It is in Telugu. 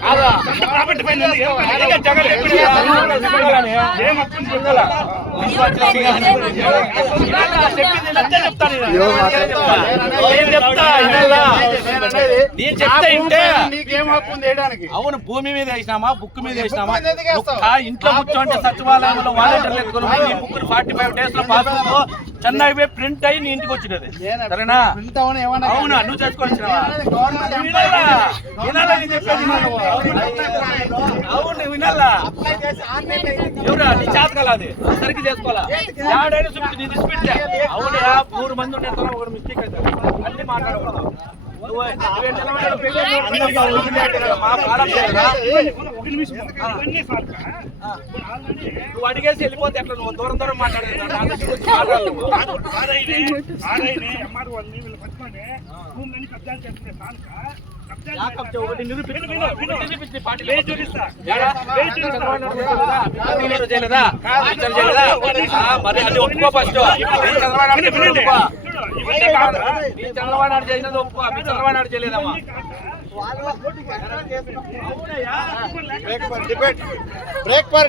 కాదా? అందుకే జగన్ ఎప్పుడు నేను. చెప్తా? నేను చెప్తే ఇంటే అవును భూమి మీద వేసినామా బుక్ మీద వేసినామా? ఇంట్లో కూర్చోంటే సచివాలయంలో వాలంటీర్లు ఎత్తుకొని పోయి నీ బుక్ ఫార్టీ ఫైవ్ డేస్లో పాస్బుక్ చెన్నై పోయి ప్రింట్ అయ్యి నీ ఇంటికి వచ్చినది. సరేనా? అవని నువ్వు? గవర్నమెంట్ వినాలా? నేను చెప్పేది. అవును వినాలా? ఎవరా? నీ సరికి చేసుకోవాలా? చూపించి నీ తీసుకుంటే అవును? నూరు మంది ఉండే ఒక మిస్టేక్ అవుతుంది అన్ని మాట్లాడకూడదు. నువ్వు అడిగేసి వెళ్ళిపోతే ఎట్లా నువ్వు దూరం దూరం మాట్లాడేది మాట్లాడలేదు చంద్రబాబు చేయలేదా? చేయలేదా? మరి అది ఒప్పుకో ఫస్ట్ చంద్రబాబు మీరు చంద్రబాబు నాయుడు చేసినది ఒప్పుకో. మీరు చంద్రబాబు నాయుడు చేయలేదమ్మా. Break for